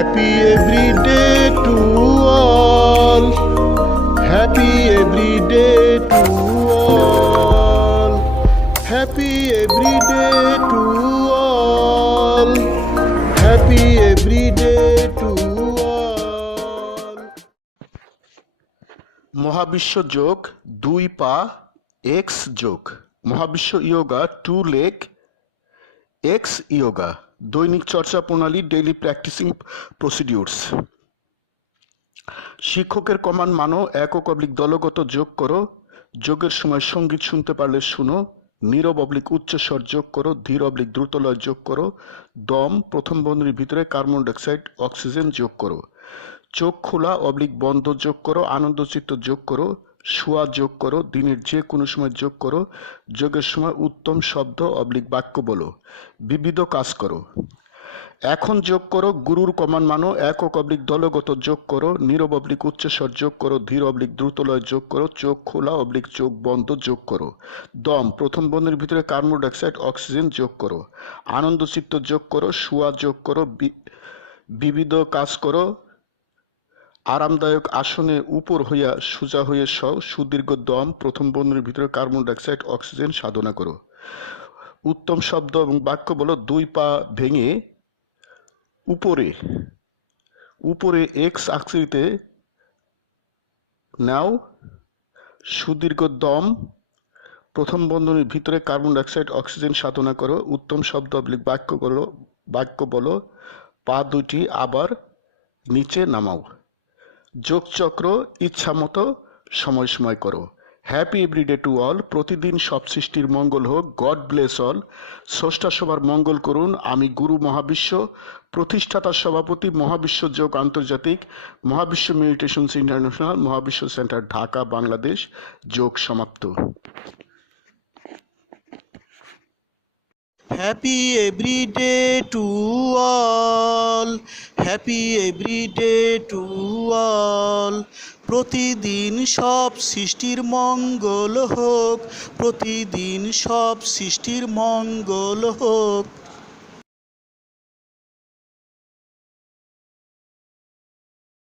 Happy every day to all. Happy every day to all. Happy every day to all. Happy every day to all. মহাবিশ্ব যোগ 2 পা x যোগ মহাবিশ্ব yoga 2 leg x yoga দৈনিক চর্চা প্রণালী daily practising procedures. শিক্ষকের command মানো, একক অবলিক দলগত যোগ করো, যোগের সময় সঙ্গীত শুনতে পারলে শুনো, নীরব অবলিক উচ্চস্বর যোগ করো, ধীর অবলিক দ্রুতলয় যোগ করো, দম প্রথম বন্ধনীর ভিতরে কার্বন ডাইঅক্সাইড অক্সিজেন যোগ করো, চোখ খোলা অবলিক বন্ধ যোগ করো, আনন্দচিত্ত যোগ করো, শোয়া যোগ করো, দিনের যে কোনো সময় যোগ করো, যোগের সময় উত্তম শব্দ অবলিক বাক্য বলো, বিবিধ কাজ করো। এখন যোগ করো, গুরুর কমান্ড মানো, একক অবলিক দলগত যোগ করো, নীরব অবলিক উচ্চস্বর যোগ করো, ধীর অবলিক দ্রুতলয় যোগ করো, চোখ খোলা অবলিক চোখ বন্ধ যোগ করো, দম প্রথম বন্ধনীর ভিতরে কার্বন ডাইঅক্সাইড অক্সিজেন যোগ করো, আনন্দচিত্ত যোগ করো, শোয়া যোগ করো, বিবিধ কাজ করো, আরামদায়ক আসনে উপর হইয়া সোজা হইয়া সও, সুদীর্ঘ দম প্রথম বন্ধনীর ভিতরে কার্বন ডাইঅক্সাইড অক্সিজেন সাধনা করো। উত্তম শব্দ এবং বাক্য বলো, 2 পা ভেঙে উপরে উপরে এক্স আকৃতিতে নাও, সুদীর্ঘ দম প্রথম বন্ধনীর ভিতরে কার্বন ডাইঅক্সাইড অক্সিজেন সাধনা করো। উত্তম শব্দ অবলিক বাক্য বলো, পা দুটি আবার নিচে নামাও। যোগচক্র ইচ্ছামতো সময় করো। হ্যাপি এভরিডে টু অল, প্রতিদিন সব সৃষ্টির মঙ্গল হোক। গড ব্লেস অল, স্রষ্টা সবার মঙ্গল করুন। আমি গুরু মহাবিশ্ব, প্রতিষ্ঠাতা সভাপতি মহাবিশ্ব যোগ আন্তর্জাতিক, মহাবিশ্ব মেডিটেশনস ইন্টারন্যাশনাল, মহাবিশ্ব সেন্টার ঢাকা বাংলাদেশ। যোগ সমাপ্ত। Happy every day to all. Happy every day to all. প্রতিদিন সব সৃষ্টির মঙ্গল হোক, প্রতিদিন সব সৃষ্টির মঙ্গল হোক।